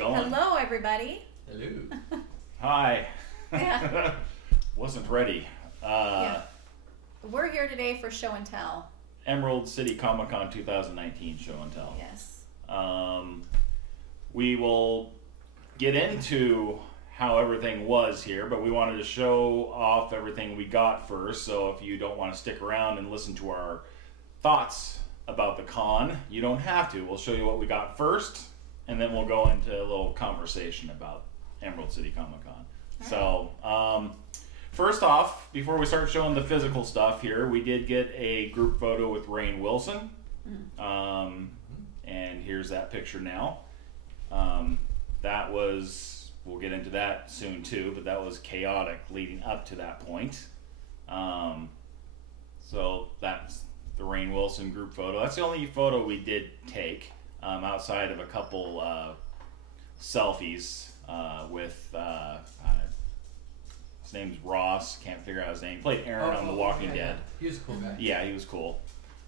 going? Hello, everybody. Hello. Hi. Yeah. Wasn't ready. Yeah. We're here today for show and tell. Emerald City Comic Con 2019 show and tell. Yes. We will get into how everything was here, but we wanted to show off everything we got first. So if you don't want to stick around and listen to our thoughts about the con, you don't have to. We'll show you what we got first, and then we'll go into a little conversation about Emerald City Comic Con. So, first off, before we start showing the physical stuff here, we did get a group photo with Rainn Wilson. And here's that picture now. That was, we'll get into that soon too, but that was chaotic leading up to that point. So that's the Rainn Wilson group photo. That's the only photo we did take, outside of a couple selfies with his name's Ross, can't figure out his name. He played Aaron on The Walking Dead. He was a cool guy. Yeah, he was cool.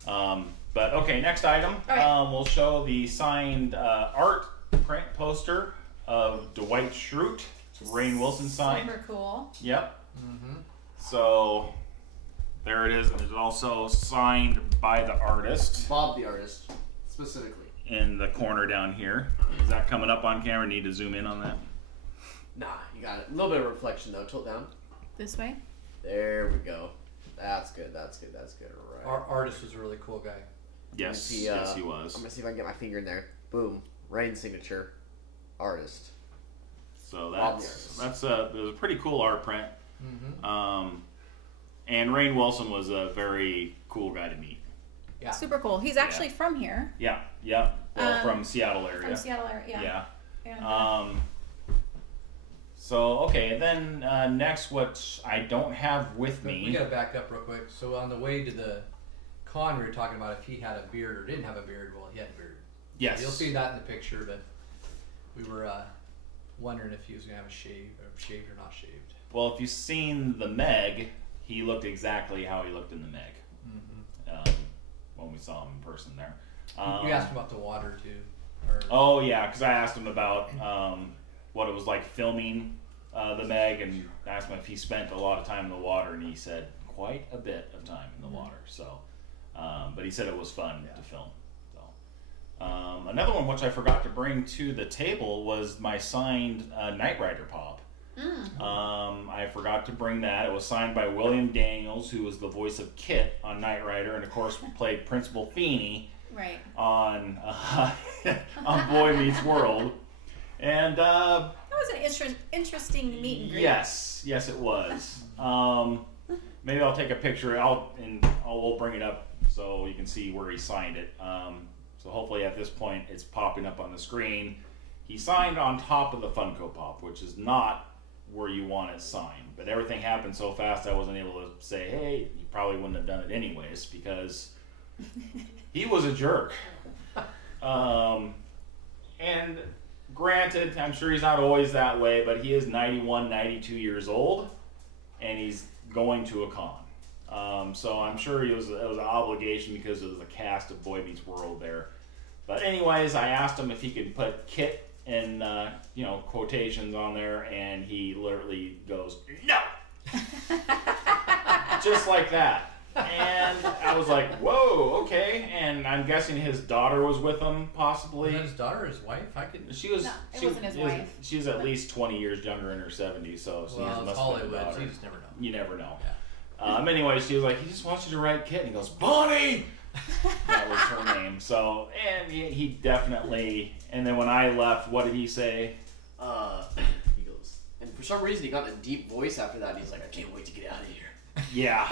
But okay, next item. Right. We'll show the signed art print poster of Dwight Schrute, Rainn Wilson signed. Super cool. Yep. So there it is, and it's also signed by the artist. Bob the artist, specifically. In the corner down here. Is that coming up on camera? Need to zoom in on that? Nah, you got it. A little bit of reflection though. Tilt down. This way? There we go. That's good. That's good. That's good. Right. Our artist was a really cool guy. Yes, yes, he was. I'm gonna see if I can get my finger in there. Boom. Rainn signature. Artist. So Bob the that's artist. it was a pretty cool art print. And Rainn Wilson was a very cool guy to meet. Yeah. Super cool. He's actually from here. Yeah, yeah. Well, from Seattle area. From Seattle area, yeah. Yeah. And, So okay, then next, what I don't have with We me. gotta back up real quick. So on the way to the con, we were talking about if he had a beard or didn't have a beard. Well, he had a beard. Yes. You'll see that in the picture, but we were wondering if he was gonna have a shaved or not shaved. Well, if you've seen the Meg, he looked exactly how he looked in the Meg. When we saw him in person there. You asked him about the water too. Or, Oh yeah, because I asked him about what it was like filming the Meg, and asked him if he spent a lot of time in the water, and he said quite a bit of time in the water. So, but he said it was fun to film. So, another one which I forgot to bring to the table was my signed Knight Rider pop. I forgot to bring that. It was signed by William Daniels, who was the voice of Kit on Knight Rider, and of course played Principal Feeney right. on on Boy Meets World. And That was an interesting meet and greet. yes, it was. Maybe I'll take a picture. We'll bring it up so you can see where he signed it. So hopefully at this point it's popping up on the screen. He signed on top of the Funko Pop, which is not where you want it signed. But everything happened so fast I wasn't able to say, hey, he probably wouldn't have done it anyways, because he was a jerk. And granted, I'm sure he's not always that way, but he is 91, 92 years old, and he's going to a con. So I'm sure it was an obligation because it was a cast of Boy Meets World there. But anyways, I asked him if he could put Kit in quotations on there, and he literally goes, no! Just like that. And I was like, whoa, okay. And I'm guessing his daughter was with him, possibly. Was his daughter, his wife? She was. No, it wasn't his wife. She's at least 20 years younger, in her 70s, so she Well, must it's have been the Hollywood, daughter. so you just never know. You never know. Yeah. Anyway, she was like, he just wants you to write Kit. And he goes, Bonnie! That was her name. So, and he definitely, and then when I left, what did he say? He goes, and for some reason he got a deep voice after that. And he's like, I can't wait to get out of here. Yeah.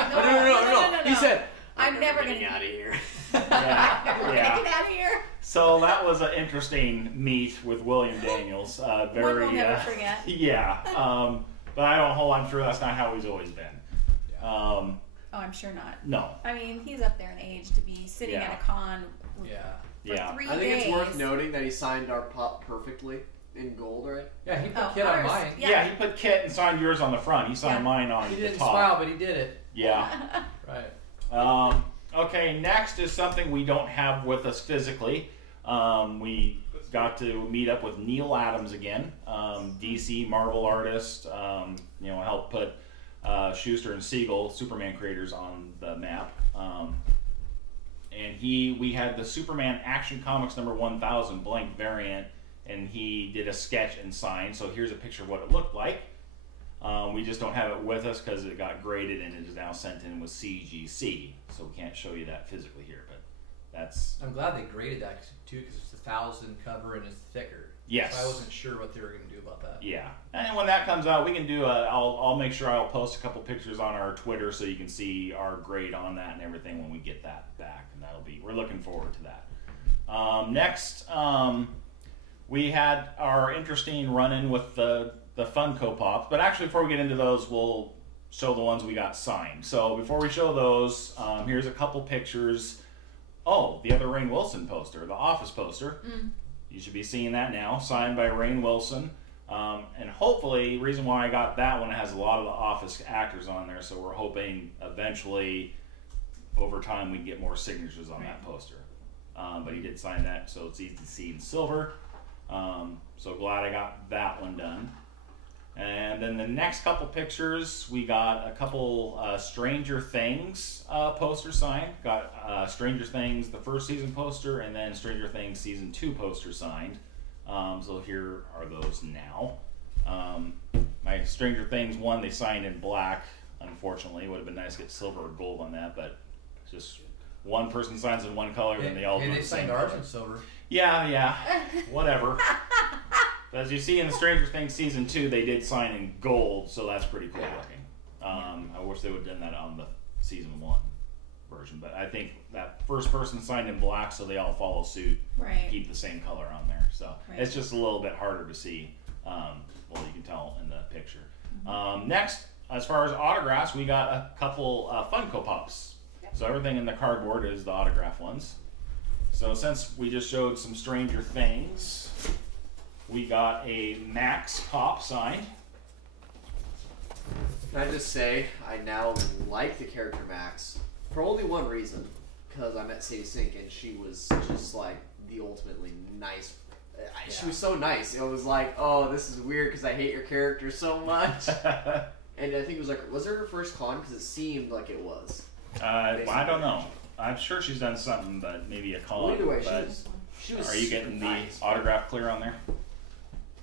No. He said, I'm never getting gonna out of here. I'm never gonna get out of here. So that was an interesting meet with William Daniels. Very, One we'll never forget. Yeah. But I'm sure that's not how he's always been. Oh, I'm sure not. No. I mean, he's up there in age to be sitting Yeah. at a con for Yeah. 3 I think days. it's worth noting that he signed our pop perfectly in gold, right? Yeah, he put Oh, Kit on ours. mine. Yeah. He put Kit and signed yours on the front. He signed mine on He the didn't top. smile, but he did it. Yeah. Right. Okay, next is something we don't have with us physically. We got to meet up with Neil Adams again, DC Marvel artist. You know, helped put Schuster and Siegel, Superman creators, on the map. And we had the Superman Action Comics number 1000 blank variant, and he did a sketch and sign. So here's a picture of what it looked like. We just don't have it with us because it got graded and it is now sent in with CGC, so we can't show you that physically here. But that's. I'm glad they graded that too, because it's 1,000 cover and it's thicker. Yes. So I wasn't sure what they were going to do about that. Yeah, and when that comes out, we can do I'll make sure I'll post a couple pictures on our Twitter so you can see our grade on that and everything when we get that back, and we're looking forward to that. Next, we had our interesting run-in with the Funko Pops, but actually before we get into those, we'll show the ones we got signed. So before we show those, here's a couple pictures. Oh, the other Rainn Wilson poster, the Office poster. You should be seeing that now, signed by Rainn Wilson. And hopefully, the reason why I got that one, it has a lot of the Office actors on there, so we're hoping eventually, over time, we can get more signatures on that poster. But he did sign that, so it's easy to see in silver. So glad I got that one done. And then the next couple pictures, we got a couple Stranger Things posters signed. Got Stranger Things, the first season poster, and then Stranger Things season 2 poster signed. So here are those now. My Stranger Things one, they signed in black, unfortunately. It would have been nice to get silver or gold on that, but just one person signs in one color, and they all do the same color. Ours in silver. Yeah, whatever. But as you see in the Stranger Things season 2, they did sign in gold, so that's pretty cool looking. I wish they would have done that on the season 1 version, but I think that first person signed in black, so they all follow suit. Right. Keep the same color on there, so it's just a little bit harder to see. Well, you can tell in the picture. Next, as far as autographs, we got a couple Funko Pops. Yep. So everything in the cardboard is the autograph ones. So since we just showed some Stranger Things, we got a Max Pop signed. Can I just say, I now like the character Max for only one reason, because I met Sadie Sink and she was just like the ultimately nice. She was so nice. It was like, oh, this is weird because I hate your character so much. And I think it was like, was it her first con? Because it seemed like it was. I don't know. I'm sure she's done something, but maybe a con. Well, either way, but she was are you getting nice. the autograph clear on there?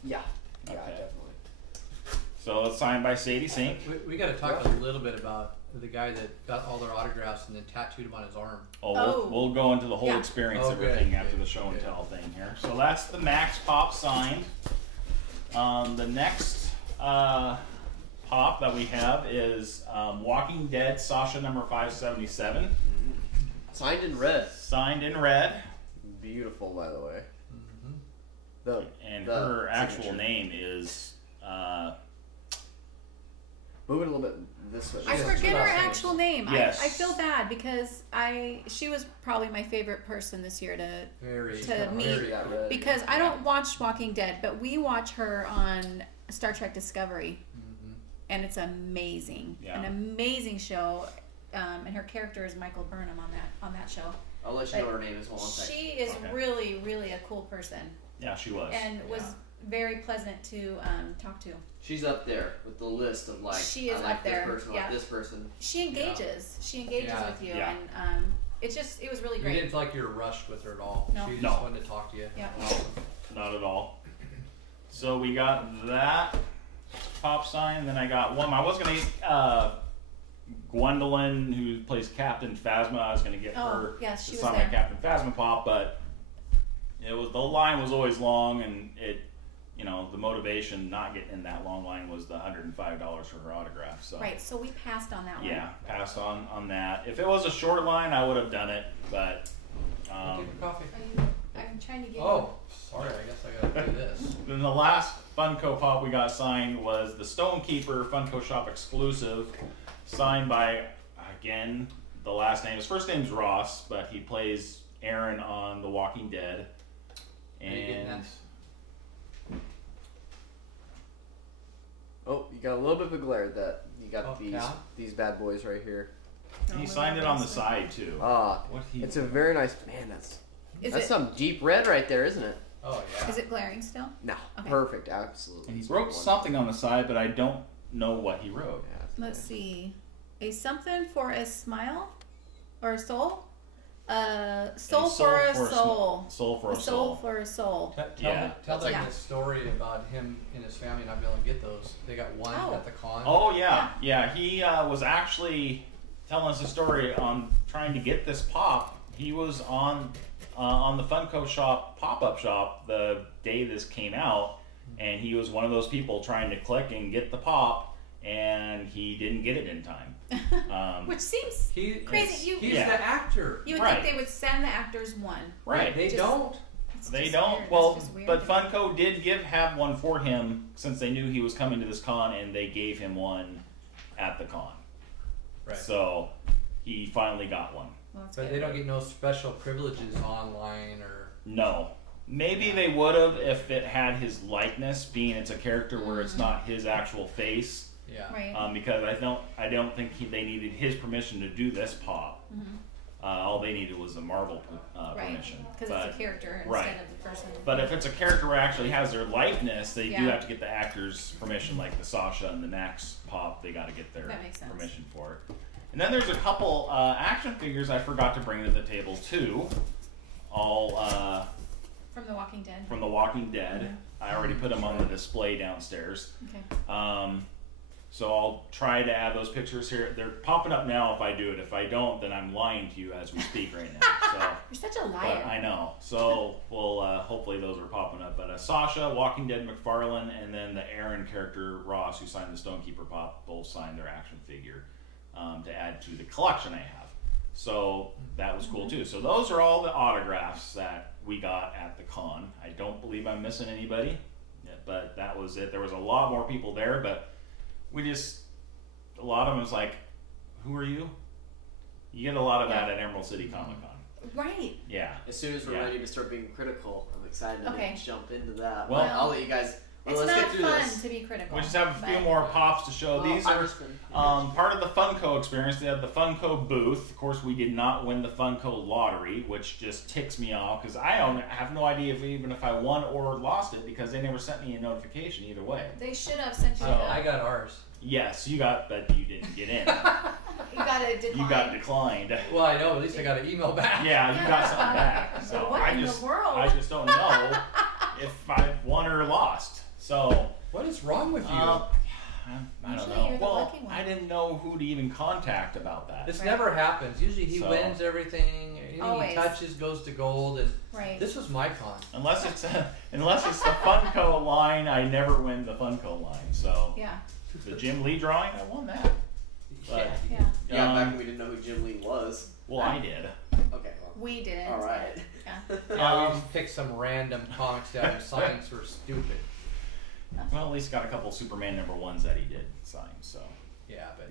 Yeah. Okay. Yeah, definitely. So it's signed by Sadie Sink. We got to talk a little bit about the guy that got all their autographs and then tattooed them on his arm. We'll go into the whole experience, everything good, after the show and tell thing here. So that's the Max Pop signed. The next pop that we have is Walking Dead Sasha number 577. Signed in red. Signed in red. Beautiful, by the way. Her actual name is. Move it a little bit this way. I forget her actual name. Yes. I feel bad because she was probably my favorite person this year to meet because I don't watch Walking Dead, but we watch her on Star Trek Discovery, and it's amazing, an amazing show. And her character is Michael Burnham on that show. I'll let you know her name is one second. She is really, really a cool person. Yeah, she was. And was very pleasant to talk to. She's up there with the list of like, she is I like up there. this person, I like this person. She engages. She engages with you, and it was really great. You didn't feel like you were rushed with her at all. No. She just wanted to talk to you. Yeah. Awesome. Not at all. So we got that pop sign. Then I got one. I was gonna Gwendolyn, who plays Captain Phasma. I was gonna get her to sign my Captain Phasma pop, but the line was always long, and the motivation not getting in that long line was the $105 for her autograph. So right, so we passed on that one. Yeah, passed on that. If it was a short line, I would have done it, but Take your coffee. I'm trying to get. Oh, sorry. I guess I gotta do this. Then the last Funko Pop we got signed was the Stonekeeper Funko Shop exclusive, signed by, again, the last name. His first name's Ross, but he plays Aaron on The Walking Dead. And oh, you got a little bit of a glare that you got these bad boys right here. He signed it on the side too. It's a very nice man. That's some deep red right there, isn't it? Oh yeah. Is it glaring still? No, Okay. perfect, absolutely. And he wrote something on the side, but I don't know what he wrote. Yeah, Let's see. A something for a smile? Or a soul? Soul for a soul. Soul for a soul. soul. For a soul. Tell them Yeah. the story about him and his family not being able to get those. They got one at the con. Oh yeah. He was actually telling us a story on trying to get this pop. He was on the Funko shop pop-up shop the day this came out, and he was one of those people trying to click and get the pop, and he didn't get it in time. Which seems crazy. He's the actor. You would think they would send the actors one. Right. They don't. They don't. Weird. Well, but Funko did have one for him since they knew he was coming to this con, and they gave him one at the con. Right. So he finally got one. Well, But they don't get no special privileges online or. No. Maybe they would have if it had his likeness, being it's a character where it's not his actual face. Yeah. Right. Because I don't think they needed his permission to do this pop. All they needed was a Marvel permission. Because it's a character instead of the person. But if it's a character where it actually has their likeness, they do have to get the actor's permission, like the Sasha and the Max pop. They got to get their permission for it. And then there's a couple action figures I forgot to bring to the table too. All from The Walking Dead. From The Walking Dead. I already put them on the display downstairs. Okay. So I'll try to add those pictures here. They're popping up now if I do it. If I don't, then I'm lying to you as we speak right now. So, you're such a liar. But I know. So we'll hopefully those are popping up. But Sasha, Walking Dead McFarlane, and then the Aaron character Ross, who signed the Stonekeeper pop, both signed their action figure to add to the collection I have. So that was cool too. So those are all the autographs that we got at the con. I don't believe I'm missing anybody, but that was it. There was a lot more people there, but a lot of them was like, who are you? You get a lot of that at Emerald City Comic Con. Right. Yeah. As soon as we're ready to start being critical, I'm excited to jump into that. Well, I'll let you guys. It's let's not get through fun this. to be critical. We just have a few more pops to show. These are part of the Funko experience. They have the Funko booth. Of course, we did not win the Funko lottery, which just ticks me off because I have no idea if I won or lost it because they never sent me a notification either way. They should have sent you. I got ours. Yes, you got, but you didn't get in. You got a decline. You got declined. Well, I know. At least I got an email back. Yeah, you got something back. So what in the world? I just don't know if I won or lost. So what is wrong with you? I don't know. You're the lucky one. I didn't know who to even contact about that. This never happens. Usually he wins everything. Anything he touches goes to gold. And this was my con. Unless it's the Funko line, I never win the Funko line. So the Jim Lee drawing, I won that. But, back when we didn't know who Jim Lee was. Well, I did. Okay. Well, we didn't. All right. Yeah, we just picked some random comics down and signs were stupid. Well, at least got a couple Superman #1s that he did sign. So yeah, but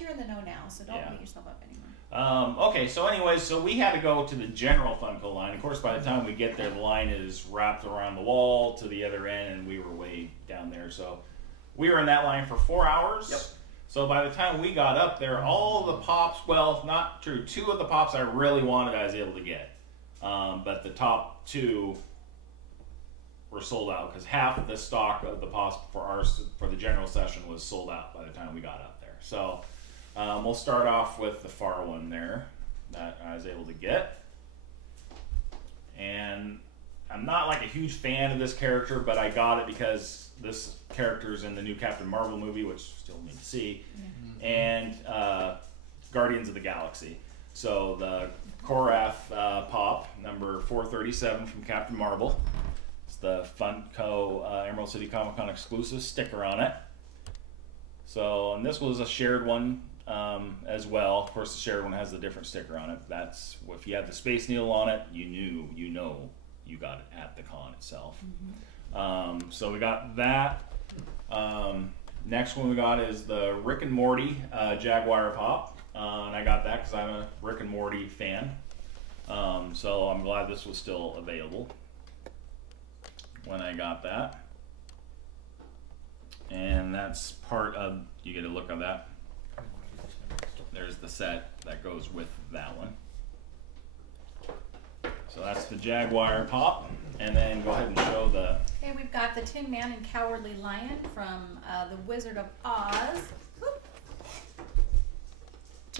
you're in the know now, so don't beat yourself up anymore. Okay, so anyways, so we had to go to the general Funko line. Of course, by the time we get there, the line is wrapped around the wall to the other end, and we were way down there. So we were in that line for 4 hours. Yep. So by the time we got up there, all the pops, well, not true, 2 of the pops I really wanted I was able to get. But the top 2 were sold out because half of the stock of the pops for the general session was sold out by the time we got up there. So we'll start off with the far one there that I was able to get. And I'm not like a huge fan of this character, but I got it because this character's in the new Captain Marvel movie, which still need to see, and Guardians of the Galaxy. So the Korath pop, number 437 from Captain Marvel. It's the Funko Emerald City Comic Con exclusive sticker on it. So, and this was a shared one as well. Of course, the shared one has the different sticker on it. That's if you had the Space Needle on it, you got it at the con itself. So we got that. Next one we got is the Rick and Morty Jaguar pop, and I got that because I'm a Rick and Morty fan. So I'm glad this was still available when I got that. And that's part of, you get a look at that. There's the set that goes with that one. So that's the Jaguar pop. And then go ahead and show the... Okay, we've got the Tin Man and Cowardly Lion from The Wizard of Oz. Which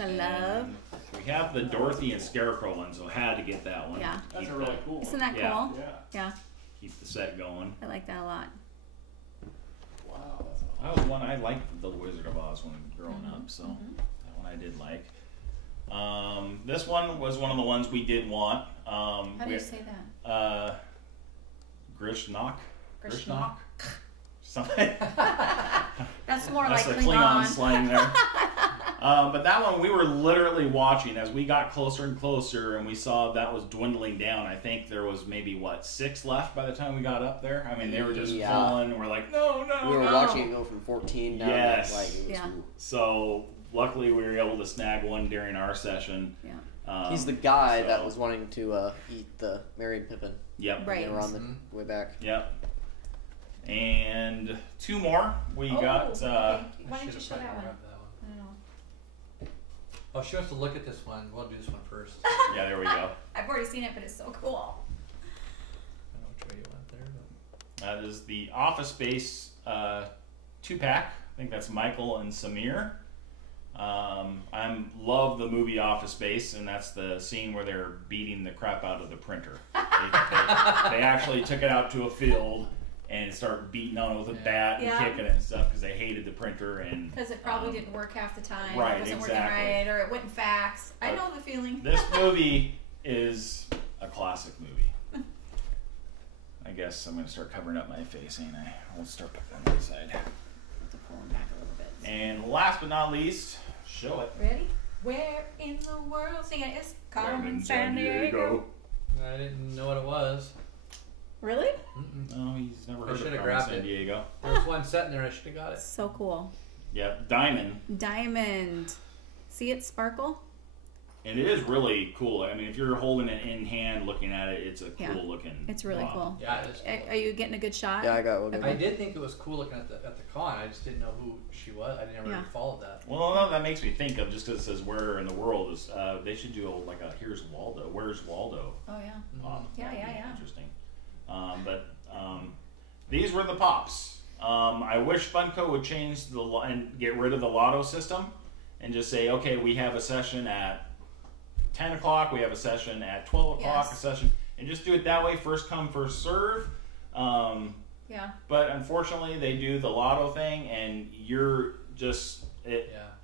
I love. We have the Dorothy and Scarecrow one, so had to get that one. Yeah. That's a really cool one. Isn't that Yeah. cool? Yeah. Yeah. Keep the set going. I like that a lot. Wow, that's awesome. That was one I liked, the Wizard of Oz when growing up, so that one I did like. This one was one of the ones we did want. How do you say that? Grishnock? Grishnock? Something. That's more That's like the Klingon Klingon. slang there. But that one we were literally watching as we got closer and closer, and we saw that was dwindling down. I think there was maybe, what, 6 left by the time we got up there? I mean, they were just falling. We're like, no, no, We were no. watching it go from 14 down Yes. to, like, it was Yeah. So luckily we were able to snag one during our session. Yeah. He's the guy so- that was wanting to eat the Merry and Pippin. Yep. Right. They were on the way back. Yep. And 2 more. We got... okay. Why I don't you should've show that one? grabbed that one. I don't know. Oh, she wants to look at this one. We'll do this one first. Yeah, there we go. I've already seen it, but it's so cool. I don't know which way you went there, but That is the Office Space 2-pack. I think that's Michael and Samir. I love the movie Office Space, and that's the scene where they're beating the crap out of the printer. They actually took it out to a field and started beating on it with a bat and Yeah. kicking it and stuff because they hated the printer. And Because it probably didn't work half the time. right, It wasn't exactly. working right, or it wouldn't fax. I But know the feeling. this movie is a classic movie. I guess I'm going to start covering up my face, ain't I? We'll start on the other side. To pull them back a little bit. And last but not least, show it. Ready? Where in the world? Sing it. It's Carmen San Diego. I didn't know what it was. Really? No, he's never I heard of should've Carmen grabbed San it. Diego. There was one sitting there. I should have got it. So cool. Yep, diamond. Diamond. See it sparkle? And it is really cool. I mean, if you're holding it in hand looking at it, it's a Yeah. cool looking. It's really rock. cool. Yeah, it is. Cool. Are you getting a good shot? Yeah, I got one. I did think it was cool looking at the con. I just didn't know who she was. I never really followed that. Well, no, that makes me think of, just because it says where in the world is, they should do a here's Waldo, where's Waldo? Oh, yeah. Pop. Yeah, That'd yeah, be yeah. Interesting. These were the pops. I wish Funko would change and get rid of the lotto system and just say, okay, we have a session at 10 o'clock, we have a session at 12 o'clock, Yes. a session, and just do it that way, first come, first serve. Yeah. But unfortunately, they do the lotto thing, and you're just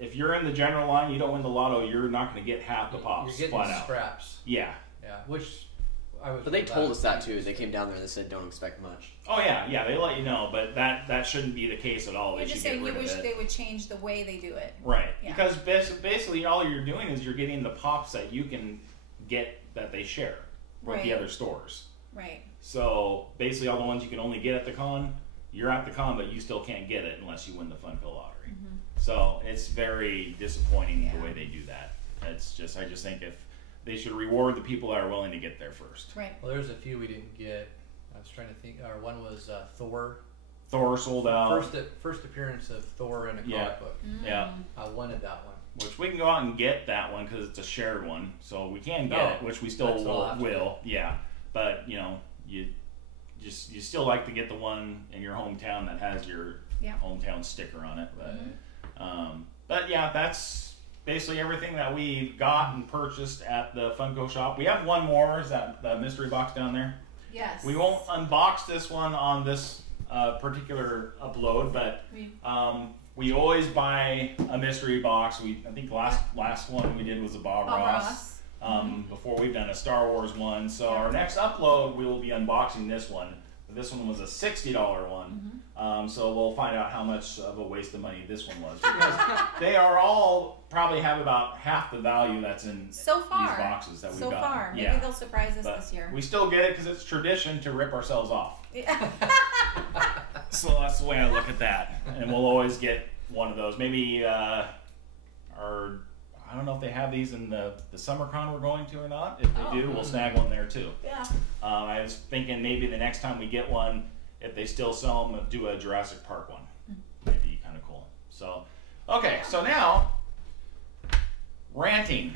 if you're in the general line, you don't win the lotto, you're not going to get half the pops. You're flat getting out. scraps. Yeah. Yeah, which I was. But they glad told us that was too. They came down there and they said, "Don't expect much." Oh yeah, they let you know, but that shouldn't be the case at all. You're They just should saying get you rid wish of it. they would change the way they do it. Right, Yeah. because basically all you're doing is you're getting the pops that you can get that they share with the Right. other stores. Right. So basically all the ones you can only get at the con, you're at the con, but you still can't get it unless you win the Funko lottery. So it's very disappointing the way they do that. It's just, I just think if they should reward the people that are willing to get there first. Right. Well, there's a few we didn't get. I was trying to think. One was Thor. Thor sold out. First appearance of Thor in a comic book. Yeah. I wanted that one. Which we can go out and get that one because it's a shared one, so we can get it, which we still That's all after will. Yeah, but you know, you still like to get the one in your hometown that has your hometown sticker on it. But yeah, that's basically everything that we got and purchased at the Funko shop. We have one more. Is that the mystery box down there? Yes. We won't unbox this one on this particular upload, but we always buy a mystery box. I think last one we did was a Bob Ross. Before we've done a Star Wars one. So our next upload we will be unboxing this one. This one was a $60 one. So we'll find out how much of a waste of money this one was, because they are all probably have about half the value that's in these boxes that we've got. So far. Maybe they'll surprise us this year. We still get it because it's tradition to rip ourselves off. Yeah. So that's the way I look at that. And we'll always get one of those. Maybe I don't know if they have these in the summer con we're going to or not. If they do, we'll snag one there too. Yeah. I was thinking maybe the next time we get one, if they still sell them, do a Jurassic Park one. Might be kind of cool. So, okay, so now ranting.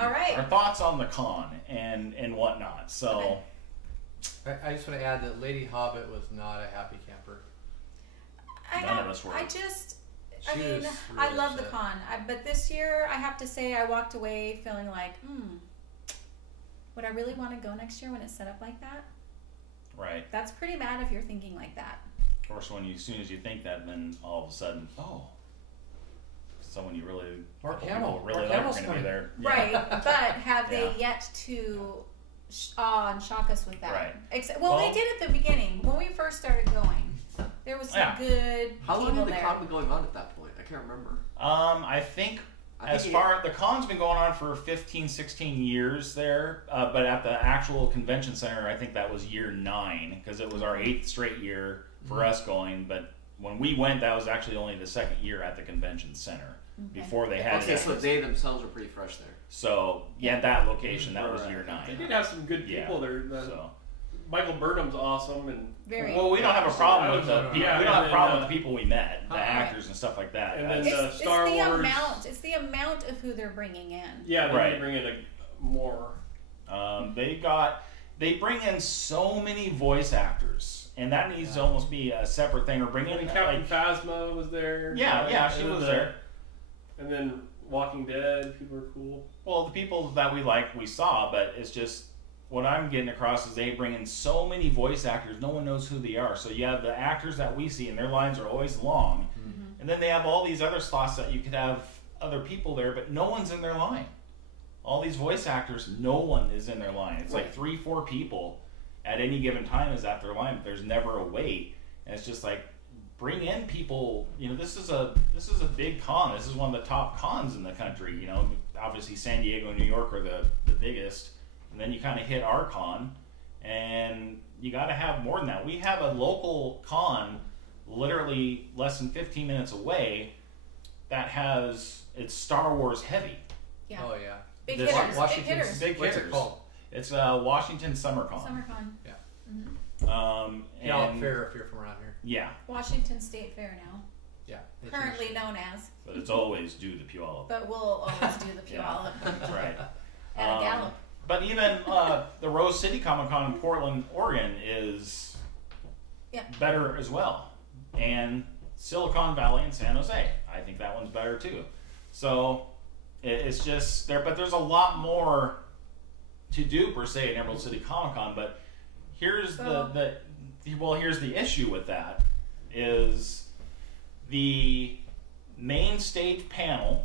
All right. our thoughts on the con and whatnot. So, I just want to add that Lady Hobbit was not a happy camper. None of us were. I love the con, but this year I have to say I walked away feeling like, would I really want to go next year when it's set up like that? Right. That's pretty bad if you're thinking like that. Of course, as soon as you think that, then all of a sudden, someone you really, Mark people Hamill. really like are going to be there. Yeah. Right, but have they yet to awe and shock us with that? Right. Well, they did at the beginning. When we first started going, there was some good How long people had the there. con been going on at that point? I can't remember. I think the con's been going on for 15, 16 years there, but at the actual convention center, I think that was year 9, because it was our 8th straight year for us going, but when we went, that was actually only the 2nd year at the convention center. Before they had it. So they themselves were pretty fresh there. So, that location, that was year 9. They did have some good people there. Michael Burnham's awesome. And well, we don't have a problem with the people. We don't have a problem with the people we met, the actors and stuff like that. And then Star Wars. It's the amount of who they're bringing in. Yeah, they bring in more. They bring in so many voice actors, and that needs to almost be a separate thing. Or bring in Captain Phasma was there. Yeah, she was there. And then Walking Dead, people are cool. Well, the people that we saw, but it's just what I'm getting across is they bring in so many voice actors, no one knows who they are. So you have the actors that we see, and their lines are always long, and then they have all these other slots that you could have other people there, but no one's in their line. All these voice actors, no one is in their line. It's like 3-4 people at any given time is at their line, but there's never a wait, and it's just like, bring in people. This is a big con. This is one of the top cons in the country. Obviously San Diego, New York are the biggest, and then you kind of hit our con, and you got to have more than that. We have a local con, literally less than 15 minutes away, that it's Star Wars heavy. Yeah. Oh yeah. Big hitters. What's it called? It's Washington SummerCon. SummerCon. Yeah. And Fair if you're from around here. Yeah. Washington State Fair now. Yeah. Currently known as. But it's always do the Puyallup. But we'll always do the Puyallup. That's right. And a Gallup. But even the Rose City Comic Con in Portland, Oregon is better as well. And Silicon Valley in San Jose, I think that one's better too. So it's just there, but there's a lot more to do per se at Emerald City Comic Con. But here's here's the issue with that is the main stage panel,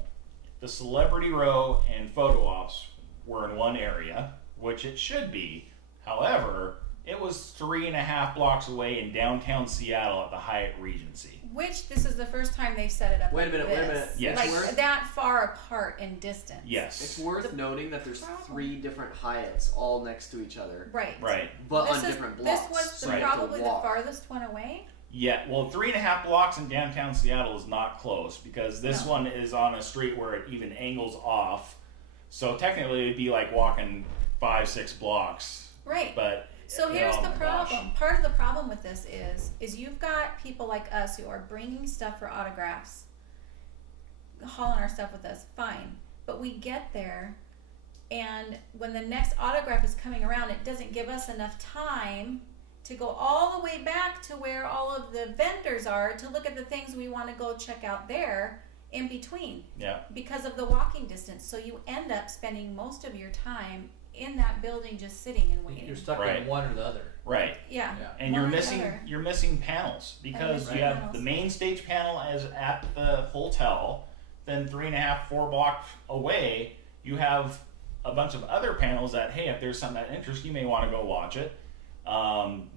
the celebrity row, and photo ops were in one area, which it should be. However, it was 3.5 blocks away in downtown Seattle at the Hyatt Regency. Which this is the first time they've set it up. Wait a minute. Yes. Like that far apart in distance. Yes. It's worth noting that there's 3 different Hyatts all next to each other. Right. But on different blocks. This was probably the farthest one away. Yeah, well, 3.5 blocks in downtown Seattle is not close because this one is on a street where it even angles off. So technically it'd be like walking 5-6 blocks. Right. But so here's the problem. Part of the problem with this is you've got people like us who are bringing stuff for autographs, hauling our stuff with us, fine. But we get there, and when the next autograph is coming around, it doesn't give us enough time to go all the way back to where all of the vendors are to look at the things we want to go check out there in between. Yeah. Because of the walking distance. So you end up spending most of your time in that building just sitting and waiting. You're stuck in one or the other. Right. Yeah. And you're missing panels because you have the main stage panel is at the hotel, then 3.5-4 blocks away you have a bunch of other panels that, hey, if there's something that interests you, may want to go watch it.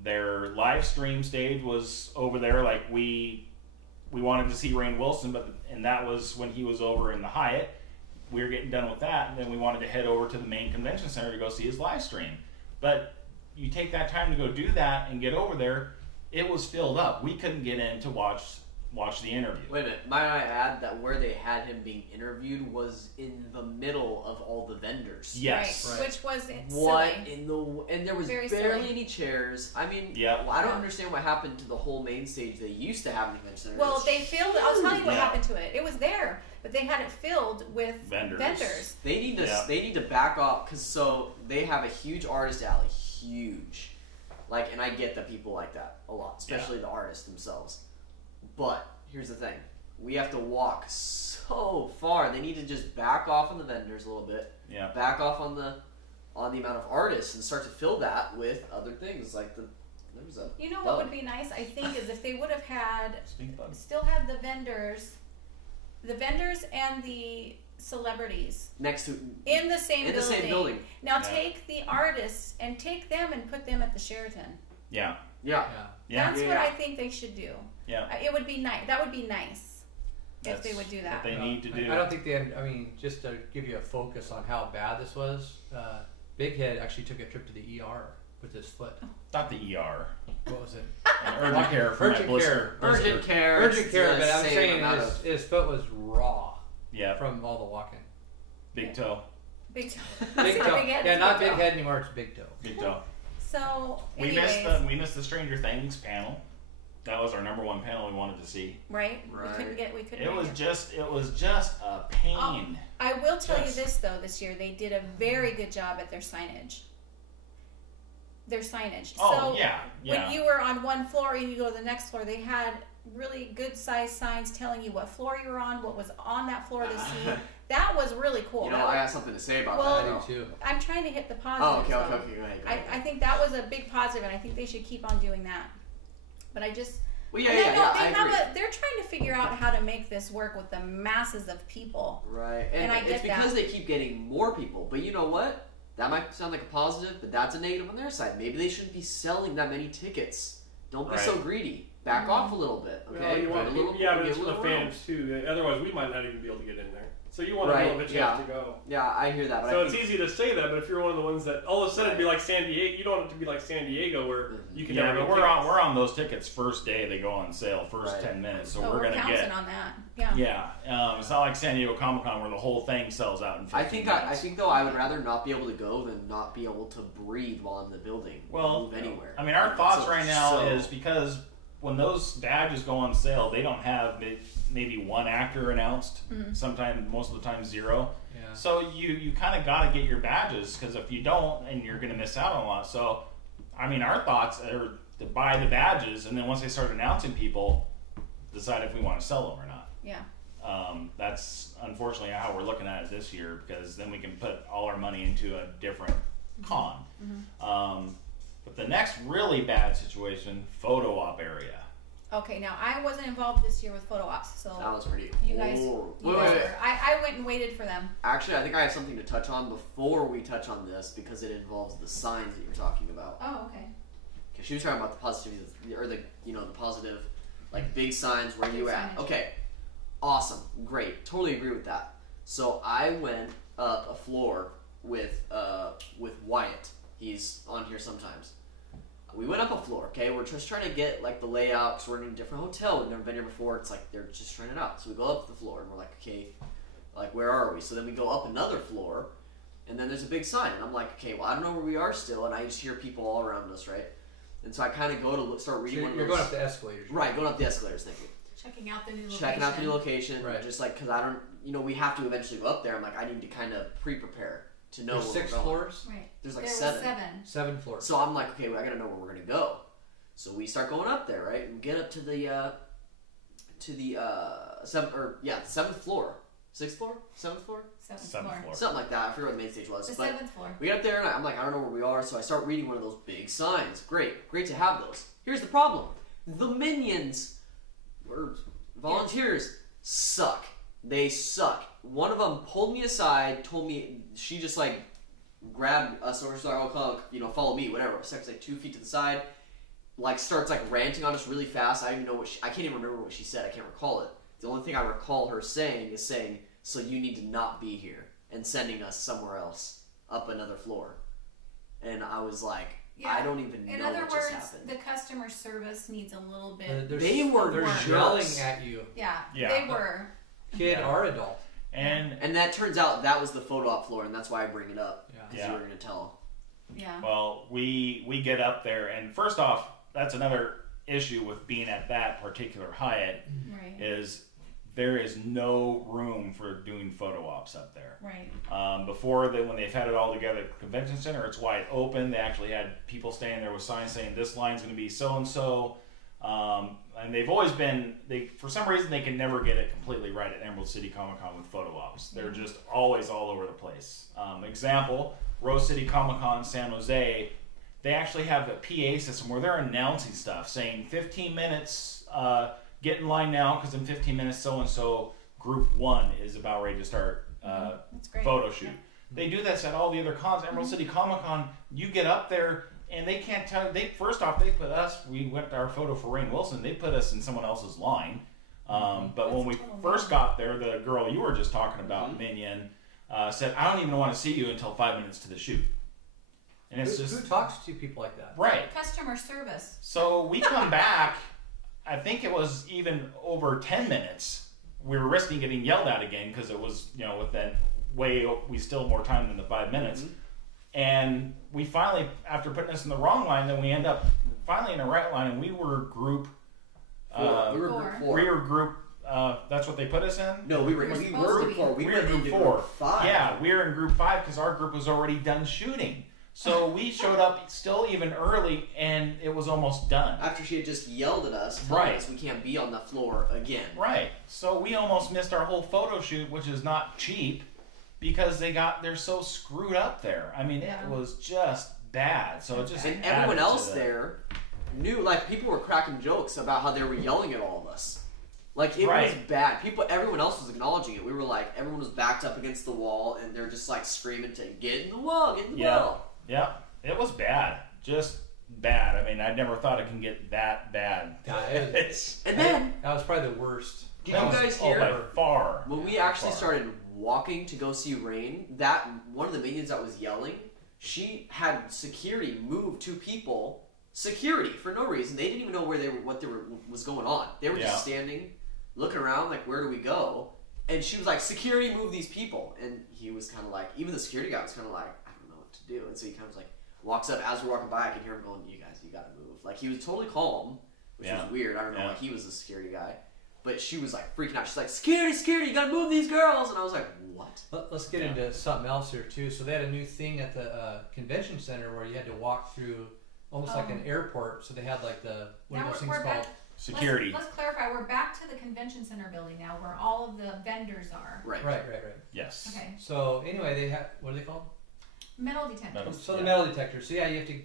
Their live stream stage was over there. Like we wanted to see Rainn Wilson, and that was when he was over in the Hyatt. We were getting done with that, and then we wanted to head over to the main convention center to go see his live stream. But you take that time to go do that and get over there, it was filled up. We couldn't get in to watch watch the interview. Wait a minute. Might I add that where they had him being interviewed was in the middle of all the vendors. Yes. Right. Which was what silly. in the and there was Very barely silly. any chairs. I mean, Yeah. I don't understand what happened to the whole main stage they used to have in the convention center. Well, they filled. I'll tell you what Yeah. happened to it. It was there, but they had it filled with vendors. They need to Yeah. they need to back off because so they have a huge artist alley, huge. Like, and I get that people like that a lot, especially the artists themselves. But here's the thing: we have to walk so far. They need to just back off on the vendors a little bit. Yeah. Back off on the amount of artists and start to fill that with other things like there was a. You know what would be nice? I think is if they would have had still had the vendors and the celebrities next to in the same building. Now Yeah. take the artists and take them and put them at the Sheraton. Yeah. Yeah. That's what I think they should do. Yeah. It would be nice. That would be nice if they That's would do that. what they need to do. I don't think they had, I mean, just to give you a focus on how bad this was, Big Head actually took a trip to the ER with his foot. Not the ER. What was it? Urgent care for my blister. Urgent care. Urgent care, it's but the I'm same saying amount of- his foot was raw Yeah. from all the walking. Big toe. Big toe. Big toe. Big head Yeah, is not big big toe. head anymore, it's big toe. Big toe. So, We anyways, missed the Stranger Things panel. That was our number one panel we wanted to see. right? Right. We couldn't. It was make just a pain. I will tell Yes. you this though. This year they did a very good job at their signage. Oh, So yeah. when you were on one floor and you go to the next floor, they had really good sized signs telling you what floor you were on, what was on that floor to see. That was really cool. You know, I got something to say about Well, that. I do too. I'm trying to hit the Oh, positive. okay, go ahead. I think that was a big positive, and I think they should keep on doing that. But I just. Well, And I know I agree. they're trying to figure out how to make this work with the masses of people. Right, And I it's get because that. they keep getting more people. But you know what? That might sound like a positive, but that's a negative on their side. Maybe they shouldn't be selling that many tickets. Don't be so greedy. Back off a little bit, okay? Well, you want, Put a little, but get it's a for the little fans too. Otherwise, we might not even be able to get in there. So you want to Right, know if you yeah. have to go. Yeah, I hear that. But So I it's think, easy to say that, but if you're one of the ones that all of a sudden it'd be like San Diego, you don't want it to be like San Diego where you can Yeah, never but get we're on those tickets first day. They go on sale first Right. 10 minutes, so So we're gonna counting get. on that. Yeah. Yeah, it's not like San Diego Comic Con where the whole thing sells out in 15 I minutes. think though I would rather not be able to go than not be able to breathe while in the building. Well, move anywhere. I mean, our thoughts So- right now so- is because when those badges go on sale, they don't have maybe one actor announced. Sometimes, most of the time, zero. Yeah. So you kind of got to get your badges because if you don't, and you're going to miss out on a lot. So, I mean, our thoughts are to buy the badges, and then once they start announcing people, decide if we want to sell them or not. Yeah. That's unfortunately how we're looking at it this year because then we can put all our money into a different con. But the next really bad situation, photo op area. Okay, now I wasn't involved this year with photo ops, so That was pretty. you guys, Whoa. you Wait, guys wait, were. I went and waited for them. Actually, I think I have something to touch on before we touch on this because it involves the signs that you're talking about. Oh, okay. Because she was talking about the positivity or the the positive, like big signs. Where Big you at? signage. Okay, awesome, great, totally agree with that. So I went up a floor with Wyatt. He's on here sometimes. We went up a floor. Okay, we're just trying to get like the layout because we're in a different hotel. We've never been here before. It's like they're just trying it out. So we go up the floor and we're like, okay, like where are we? So then we go up another floor, and then there's a big sign, and I'm like, okay, well I don't know where we are still, and I just hear people all around us, right? And so I kind of go to start reading. So you're going up the escalators. Right, going up the escalators. Thank you. Checking out the new location. Checking out the new location, Right. just like because I don't, we have to eventually go up there. I'm like, I need to kind of pre-prepare to know There's where 6 we're going. floors? Right. There's like There seven. was 7. 7 floors. So I'm like, okay, well, I gotta know where we're gonna go. So we start going up there, right? We get up to the seventh floor, sixth floor, seventh floor, Seventh floor. something like that. I forget what the main stage was. The but 7th floor. we get up there and I'm like, I don't know where we are. So I start reading one of those big signs. Great to have those. Here's the problem: the minions, or volunteers, suck. They suck. One of them pulled me aside, told me she just like grabbed us over, so follow me, whatever. Steps like 2 feet to the side, like starts like ranting on us really fast. I don't even know I can't even remember what she said. I can't recall it. The only thing I recall her saying is saying, "So you need to not be here," and sending us somewhere else up another floor. And I was like, Yeah. I don't even know In other what words, just happened. the customer service needs a little bit. They're jerks. yelling at you. Yeah, Yeah. they were. Kid or adult. And that turns out that was the photo op floor, and that's why I bring it up. Because you were going to tell. Yeah. Well, we get up there, and first off, that's another issue with being at that particular Hyatt, Right. is there is no room for doing photo ops up there. Right. Before, when they've had it all together at the convention center, it's wide open. They actually had people standing there with signs saying this line's going to be so and so. And they've always been, for some reason they can never get it completely right at Emerald City Comic Con with photo ops. They're just always all over the place. Example, Rose City Comic Con San Jose, they actually have a PA system where they're announcing stuff, saying 15 minutes, get in line now, because in 15 minutes so-and-so group 1 is about ready to start photo shoot. They do this at all the other cons. Emerald City Comic Con, you get up there, and they can't tell. First off, they put us. We went to our photo for Rainn Wilson. They put us in someone else's line. But when we first got there, the girl you were just talking about, Minion, said, "I don't even want to see you until 5 minutes to the shoot." And it's who talks to people like that? Right. Customer service. So we come back. I think it was even over 10 minutes. We were risking getting yelled at again because it was, with that we still more time than the 5 minutes. And we finally, after putting us in the wrong line, then we end up finally in the right line, and we were group. We were group 4. We were group. That's what they put us in. No, we were group 4. We were in group 4. 5. Yeah, we were in group 5 because our group was already done shooting. So we showed up still even early, and it was almost done. After she had just yelled at us, telling us we can't be on the floor again. Right. So we almost missed our whole photo shoot, which is not cheap, because they're so screwed up there. I mean, it was just bad. So it just and everyone else there knew, like, people were cracking jokes about how they were yelling at all of us. Like, it was bad. Everyone else was acknowledging it. We were like, everyone was backed up against the wall, and they're just like screaming to get in the wall, get in the wall. Yeah, it was bad. Just bad. I mean, I never thought it can get that bad. And then that was probably the worst. Did you guys hear? By far. When we actually started walking to go see Rainn, that one of the minions that was yelling, she had security move 2 people. Security for no reason. They didn't even know what was going on. They were just standing, looking around, like, where do we go? And she was like, security, move these people. And he was kind of like, even the security guy was kind of like, I don't know what to do. And so he kind of like walks up. As we're walking by, I can hear him going, you guys, you gotta move. Like, he was totally calm, which was weird. I don't know why he was the security guy. But she was like freaking out. She's like, security, you gotta move these girls. And I was like, what? Let's get into something else here too. So they had a new thing at the convention center where you had to walk through almost like an airport. So they had like what are those things called? Security. Let's clarify. We're back to the convention center building now, where all of the vendors are. Right. Yes. Okay. So anyway, they have, what are they called? Metal detectors. So the metal detectors. So yeah, you have to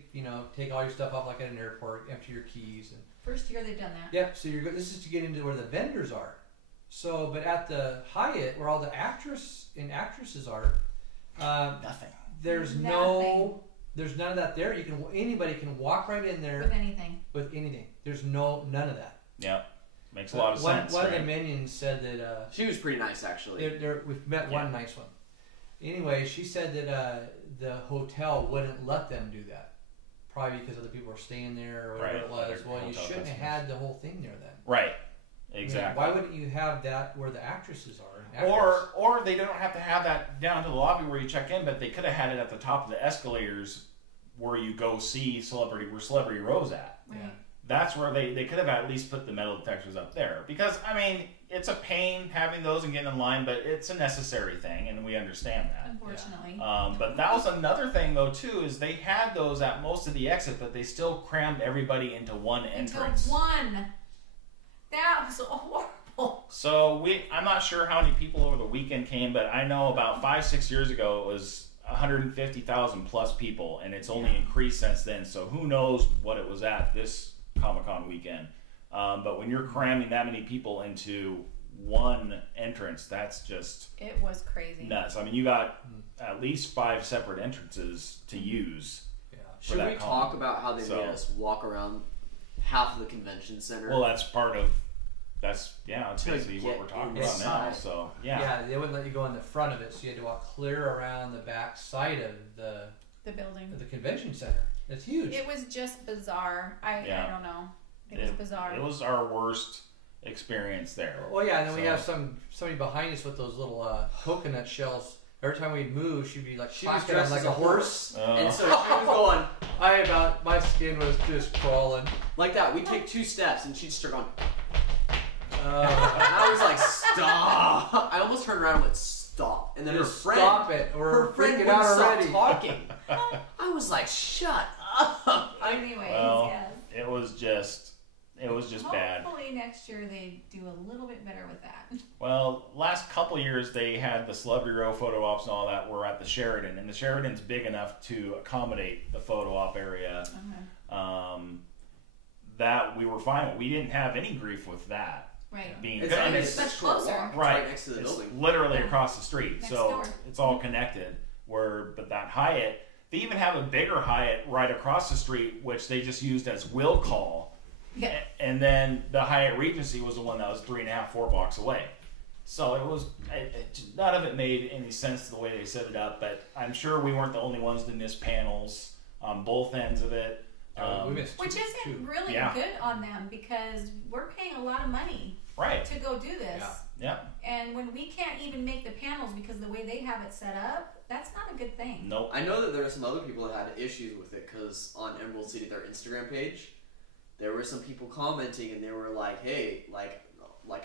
take all your stuff off like at an airport, empty your keys, and first year they've done that. Yep. So you're good. This is to get into where the vendors are. So, but at the Hyatt, where all the actresses are, nothing. There's none of that there. Anybody can walk right in there with anything. There's none of that. Yeah, makes a lot of sense. One of the minions said that she was pretty nice, actually. We've met one nice one. Anyway, she said that the hotel wouldn't let them do that. Probably because other people were staying there or whatever it was. Well, you shouldn't have had the whole thing there then. Right. Exactly. I mean, why wouldn't you have that where the actresses are? Or they don't have to have that down to the lobby where you check in, but they could have had it at the top of the escalators where you go see Celebrity Row's at. Right. Yeah. That's where they could have at least put the metal detectors up there. Because, I mean, it's a pain having those and getting in line, but it's a necessary thing, and we understand that. Unfortunately. But that was another thing, though, too, is they had those at most of the exit, but they still crammed everybody into one entrance. That was horrible. So I'm not sure how many people over the weekend came, but I know about 5-6 years ago it was 150,000 plus people, and it's only increased since then. So who knows what it was at this Comic-Con weekend. But when you're cramming that many people into one entrance, that's just... It was crazy. Nuts. I mean, you got at least 5 separate entrances to use. Yeah. Should we talk about how they made us walk around half of the convention center? Well, that's part of... That's basically what we're talking about now. So, yeah, they wouldn't let you go in the front of it, so you had to walk clear around the back side of the building, of the convention center. It's huge. It was just bizarre. I don't know. It was bizarre. It was our worst experience there. Well, yeah, and then we have somebody behind us with those little coconut shells. Every time we'd move, she'd be like clacking on like a horse. And so she was going. My skin was just crawling. Like that. We'd take 2 steps and she'd start going. I was like, stop. I almost turned around and went, stop. And then her friend. Stop it. We're freaking out already. Talking. I was like, shut up. Anyways, yes. It was just bad. Hopefully next year they do a little bit better with that. Well, last couple years they had the Celebrity Row photo ops and all that were at the Sheridan, and the Sheridan's big enough to accommodate the photo op area. That we were fine with. We didn't have any grief with that. Right. It's much closer. Right next to the building. Literally across the street. Next so door. It's all connected. But that Hyatt, they even have a bigger Hyatt right across the street, which they just used as will call. Yeah. And then the Hyatt Regency was the one that was 3.5, 4 blocks away. So it was none of it made any sense the way they set it up. But I'm sure we weren't the only ones to miss panels on both ends of it. Which isn't really good on them because we're paying a lot of money to go do this. Yeah. And when we can't even make the panels because of the way they have it set up, that's not a good thing. Nope. I know that there are some other people that had issues with it because on Emerald City, their Instagram page, there were some people commenting and they were like, hey, like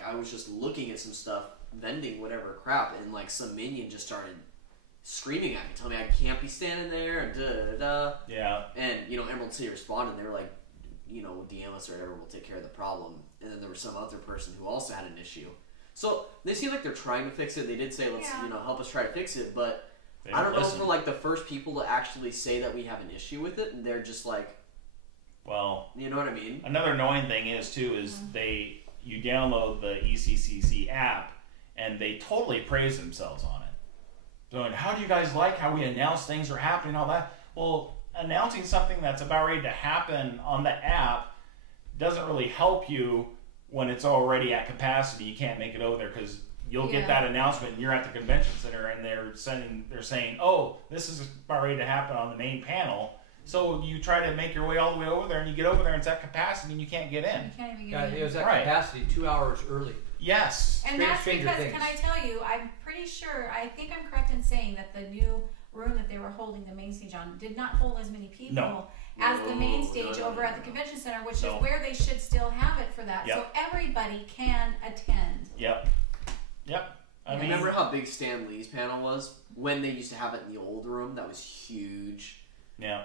I was just looking at some stuff, vending whatever crap, and like some minion just started screaming at me, telling me I can't be standing there, and da-da-da. Yeah. And, Emerald City responded, and they were like, DM us or whatever, we'll take care of the problem. And then there was some other person who also had an issue. So, they seem like they're trying to fix it. They did say, let's, help us try to fix it, but I don't know if we're like the first people to actually say that we have an issue with it, and they're just like, well, you know what I mean? Another annoying thing is, too, is you download the ECCC app, and they totally praise themselves on it. Going, how do you guys like how we announce things are happening and all that? Well, announcing something that's about ready to happen on the app doesn't really help you when it's already at capacity. You can't make it over there because you'll get that announcement and you're at the convention center and they're saying, oh, this is about ready to happen on the main panel. So you try to make your way all the way over there and you get over there and it's at capacity and you can't get in. You can't even get in. It was at capacity 2 hours early. Yes. And that's because, can I tell you, I'm pretty sure, I think I'm correct in saying that the new room that they were holding the main stage on did not hold as many people as the main stage over at the convention center, which is where they should still have it for that. So everybody can attend. Yep. I mean, remember how big Stan Lee's panel was? When they used to have it in the old room, that was huge. Yeah.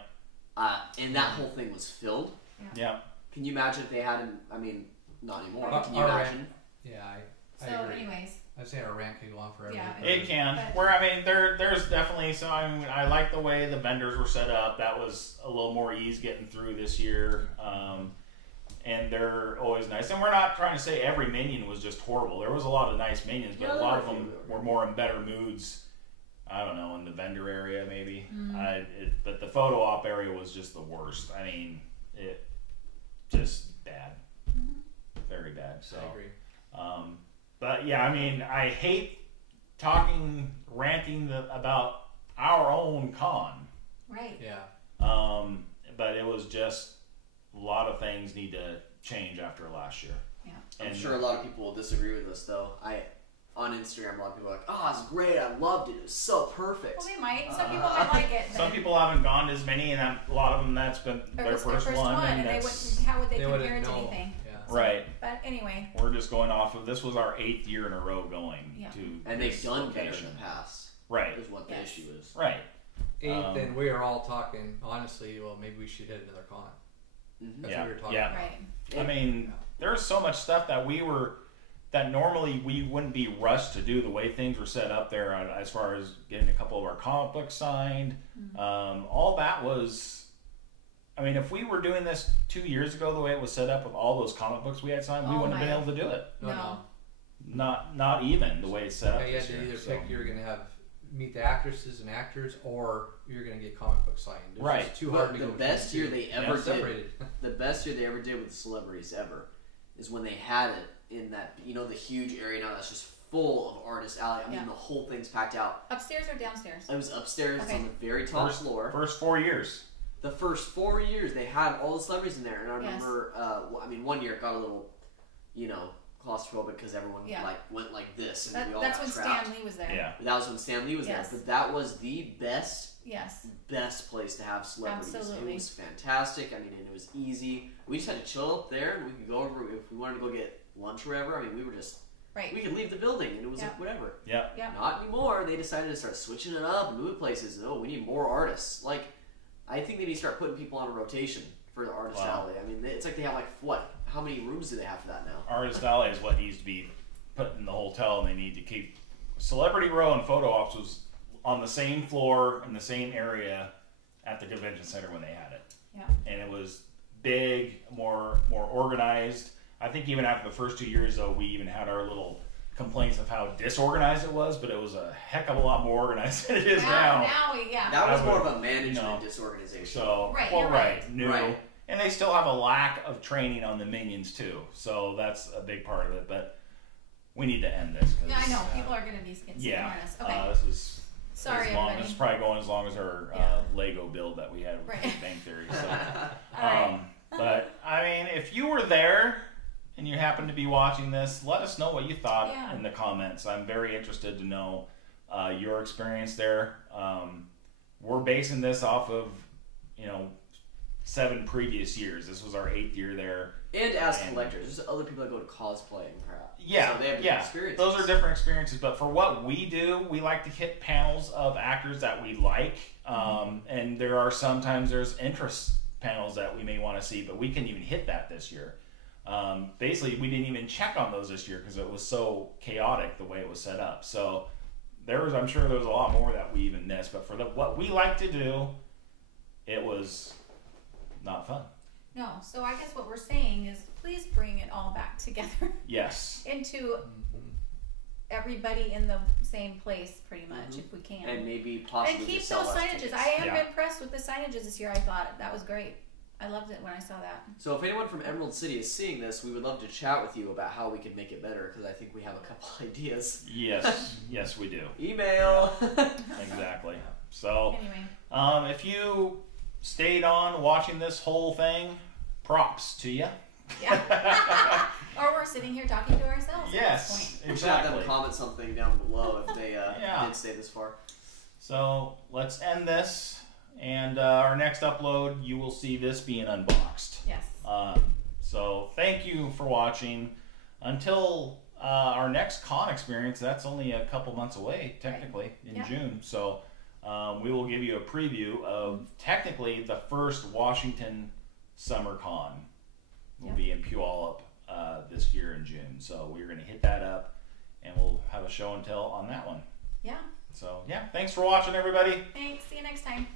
And that whole thing was filled. Yeah. Can you imagine if they had him, I mean, not anymore, but can you imagine? Yeah, I so agree. Anyways. I'd say our rant could go on forever. Yeah, it can. There's definitely some. I mean, I like the way the vendors were set up. That was a little more ease getting through this year. And they're always nice. And we're not trying to say every minion was just horrible. There was a lot of nice minions, but a lot of them were more in better moods. I don't know, in the vendor area maybe. But the photo op area was just the worst. I mean, it just bad, very bad. So I agree. But yeah, I mean, I hate ranting about our own con. Right. Yeah. But it was just a lot of things need to change after last year. Yeah. I'm sure a lot of people will disagree with us, though. On Instagram, a lot of people are like, "Oh, it's great! I loved it. It was so perfect." Well, they might. Some people might like it. Some people haven't gone as many, and a lot of them that's been their first one. And how would they compare it to anything? Yeah. So, right. But anyway, we're just going off of this was our 8th year in a row going to, and they've done better in the past. Right. Is what the issue is. Right. 8th, and we are all talking honestly. Well, maybe we should hit another con. That's what we were talking about. Right. I mean, there's so much stuff that normally we wouldn't be rushed to do the way things were set up there as far as getting a couple of our comic books signed. All that was, I mean, if we were doing this 2 years ago the way it was set up with all those comic books we had signed, we wouldn't have been able to do it. No. Not even the way it's set up. You had to either pick you're going to have meet the actresses and actors, or you're going to get comic book signed. It was just too hard to go. The best year they ever did. Separated. The best year they ever did with the celebrities ever is when they had it in that, the huge area now that's just full of Artist Alley. I mean, the whole thing's packed out. Upstairs or downstairs? It was upstairs. It's on the very top floor. First 4 years. the first 4 years they had all the celebrities in there, and I remember, I mean, one year it got a little, you know, claustrophobic because everyone like went like this, and we all got trapped. That's when Stan Lee was there. Yeah, that was when Stan Lee was there. But that was the best place to have celebrities. Absolutely. It was fantastic. I mean, and it was easy. We just had to chill up there, and we could go over if we wanted to go get lunch or whatever. I mean, we were just we could leave the building, and it was like whatever. Yeah. Not anymore. They decided to start switching it up and moving places. Oh, we need more artists. Like, I think they need to start putting people on a rotation for the Artist Alley. I mean, it's like they have like what? How many rooms do they have for that now? Artist Alley is what needs to be put in the hotel, and they need to keep Celebrity Row and Photo Ops was on the same floor in the same area at the convention center when they had it. Yeah. And it was big, more organized. I think even after the first 2 years, though, we even had our little complaints of how disorganized it was, but it was a heck of a lot more organized than it is now. That was more of a management disorganization. So, new. Right. And they still have a lack of training on the minions, too. So that's a big part of it. But we need to end this. Yeah, I know. People are going to be scared. Okay. This is... Sorry, everybody. This is probably going as long as our Lego build that we had with Big Bang Theory. So, but, I mean, if you were there and you happen to be watching this, let us know what you thought in the comments. I'm very interested to know your experience there. We're basing this off of, 7 previous years. This was our 8th year there. And as collectors, there's other people that go to cosplay and crap. Yeah, so they have different experiences. Those are different experiences. But for what we do, we like to hit panels of actors that we like. And there are sometimes there's interest panels that we may want to see, but we couldn't even hit that this year. Basically, we didn't even check on those this year because it was so chaotic the way it was set up. So I'm sure there was a lot more that we even missed. But for what we like to do, it was not fun. No, so I guess what we're saying is please bring it all back together. Yes. Into everybody in the same place, pretty much, if we can. And maybe possibly and keep those signages. I am impressed with the signages this year. I thought that was great. I loved it when I saw that. So if anyone from Emerald City is seeing this, we would love to chat with you about how we can make it better, because I think we have a couple ideas. Yes. Yes, we do. Email. Exactly. So anyway, if you stayed on watching this whole thing, props to you. Yeah. Or we're sitting here talking to ourselves yes, at this point. We should have them comment something down below if they did stay this far. So let's end this, and our next upload, you will see this being unboxed. Yes. So thank you for watching. Until our next con experience, that's only a couple months away, technically, in June. So we will give you a preview of technically the first Washington Summer Con. Will be in Puyallup this year in June. So we're going to hit that up, and we'll have a show and tell on that one. Yeah. So, thanks for watching, everybody. Thanks. See you next time.